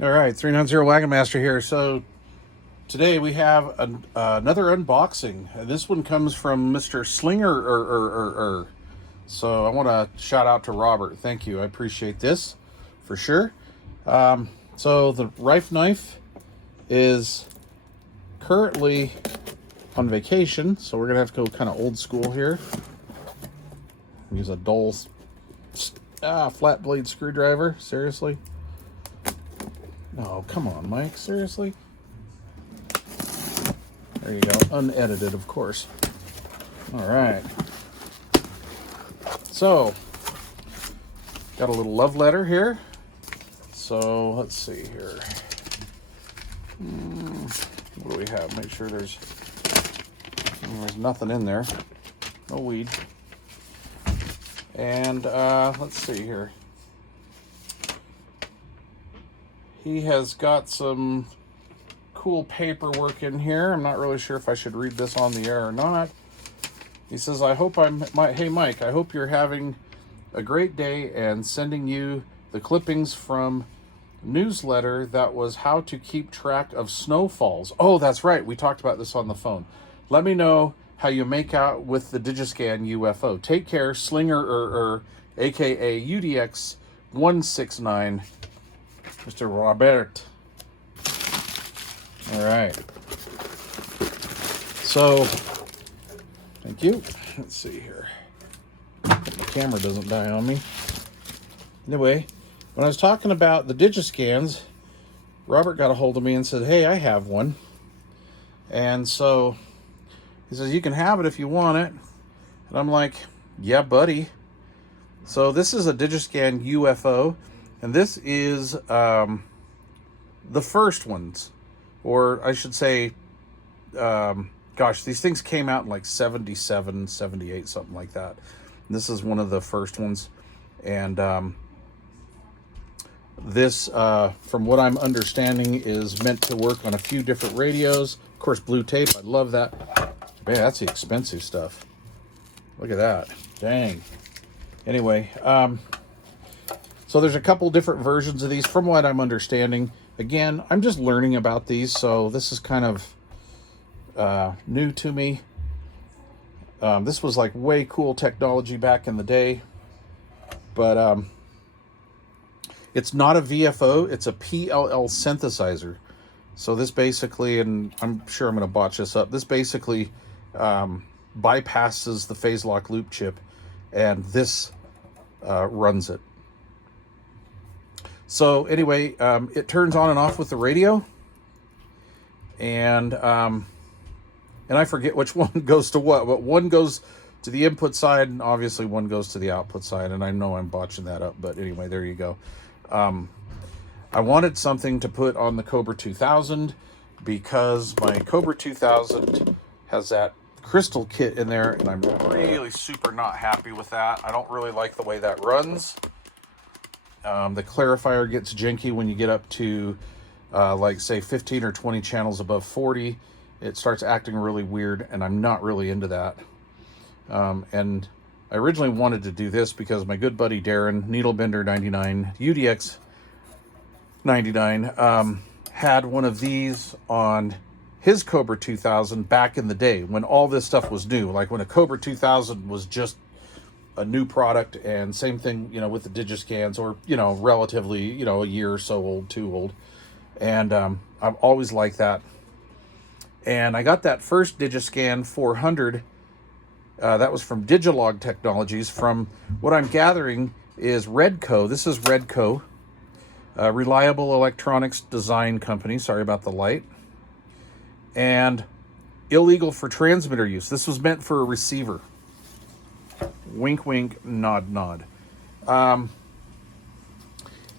All right, 390 Wagon Master here. So today we have another unboxing. This one comes from Mr. SLINGERRRR. So I want to shout out to Robert. Thank you. I appreciate this for sure. So the Rife Knife is currently on vacation, so we're gonna have to go kind of old school here. Use a dull flat blade screwdriver. Seriously. Oh, come on, Mike. Seriously? There you go. Unedited, of course. All right. So, got a little love letter here. So, let's see here. What do we have? Make sure there's nothing in there. No weed. And, let's see here. He has got some cool paperwork in here. I'm not really sure if I should read this on the air or not. He says, hey Mike, I hope you're having a great day and sending you the clippings from newsletter that was how to keep track of snowfalls. Oh, that's right. We talked about this on the phone. Let me know how you make out with the Digiscan UFO. Take care, SLINGERRRR, aka UDX 169. Mr. Robert. All right. So, thank you. Let's see here. Hope the camera doesn't die on me. Anyway, when I was talking about the Digiscans, Robert got a hold of me and said, hey, I have one. And so he says, you can have it if you want it. And I'm like, yeah, buddy. So this is a Digiscan UFO. And this is the first ones, or I should say, gosh, these things came out in like 77, 78, something like that. And this is one of the first ones. And this, from what I'm understanding, is meant to work on a few different radios. Of course, blue tape, I love that. Man, that's the expensive stuff. Look at that. Dang. Anyway, so there's a couple different versions of these from what I'm understanding. Again, I'm just learning about these, so this is kind of new to me. This was like way cool technology back in the day. But it's not a VFO, it's a PLL synthesizer. So this basically, and I'm sure I'm going to botch this up, this basically bypasses the phase lock loop chip, and this runs it. So anyway, it turns on and off with the radio, and I forget which one goes to what, but one goes to the input side, and obviously one goes to the output side, and I know I'm botching that up, but anyway, there you go. I wanted something to put on the Cobra 2000 because my Cobra 2000 has that crystal kit in there, and I'm really super not happy with that. I don't really like the way that runs. The clarifier gets janky when you get up to like say 15 or 20 channels above 40. It starts acting really weird, and I'm not really into that. And I originally wanted to do this because my good buddy Darren, Needlebender 99, UDX 99, had one of these on his Cobra 2000 back in the day when all this stuff was new, like when a Cobra 2000 was just a new product. And same thing, you know, with the Digiscans, or, you know, relatively, you know, a year or so old, too old. And I've always liked that. And I got that first Digiscan 400. That was from Digilog Technologies. From what I'm gathering is Redco. This is Redco, Reliable Electronics Design Company. Sorry about the light. And illegal for transmitter use. This was meant for a receiver. Wink, wink, nod, nod.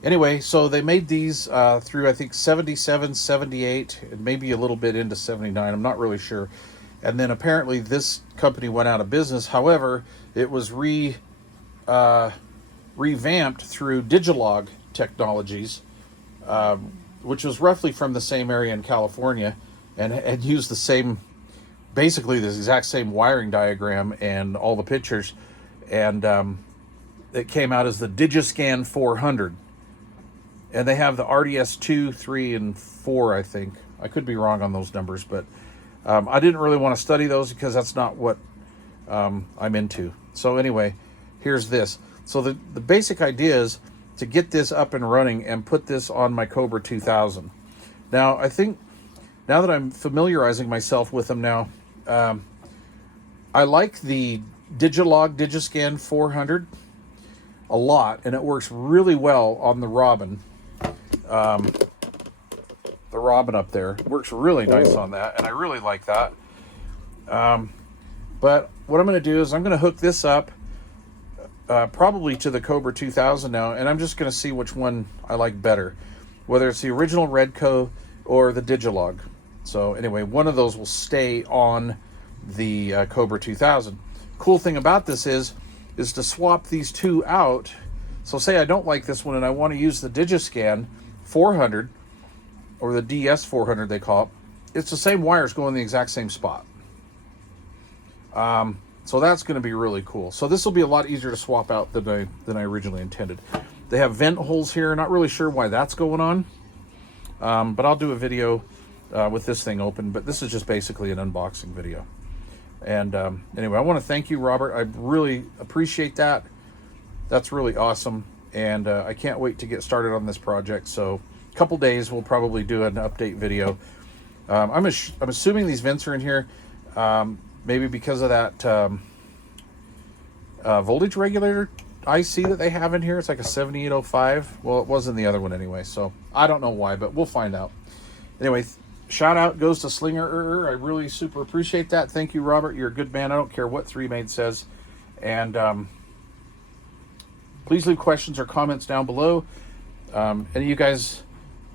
Anyway, so they made these through, I think, 77, 78, and maybe a little bit into 79. I'm not really sure. And then apparently this company went out of business. However, it was revamped through Digilog Technologies, which was roughly from the same area in California, and used the same, basically the exact same wiring diagram and all the pictures. And it came out as the Digiscan 400. And they have the RDS 2, 3, and 4, I think. I could be wrong on those numbers, but I didn't really want to study those because that's not what I'm into. So anyway, here's this. So the basic idea is to get this up and running and put this on my Cobra 2000. Now, I think now that I'm familiarizing myself with them now, I like the Digiscan 400 a lot, and it works really well on the Robin. The Robin up there works really nice on that, and I really like that. But what I'm going to do is I'm going to hook this up probably to the Cobra 2000 now, and I'm just going to see which one I like better, whether it's the original Redco or the Digilog. So anyway, one of those will stay on the Cobra 2000. Cool thing about this is to swap these two out. So say I don't like this one and I want to use the Digiscan 400 or the DS 400 they call it. It's the same wires going in the exact same spot. So that's going to be really cool. So this will be a lot easier to swap out than I originally intended. They have vent holes here. Not really sure why that's going on. But I'll do a video with this thing open. But this is just basically an unboxing video. And anyway, I want to thank you, Robert. I really appreciate that. That's really awesome. And I can't wait to get started on this project. So a couple days, we'll probably do an update video. I'm assuming these vents are in here. Maybe because of that voltage regulator IC that they have in here. It's like a 7805. Well, it was in the other one anyway, so I don't know why, but we'll find out. Anyway, shout out goes to SLINGERRRR. I really super appreciate that. Thank you, Robert. You're a good man. I don't care what 3Made says. And please leave questions or comments down below. Any of you guys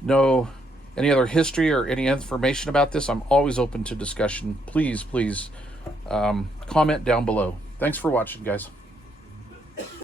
know any other history or any information about this? I'm always open to discussion. Please comment down below. Thanks for watching, guys.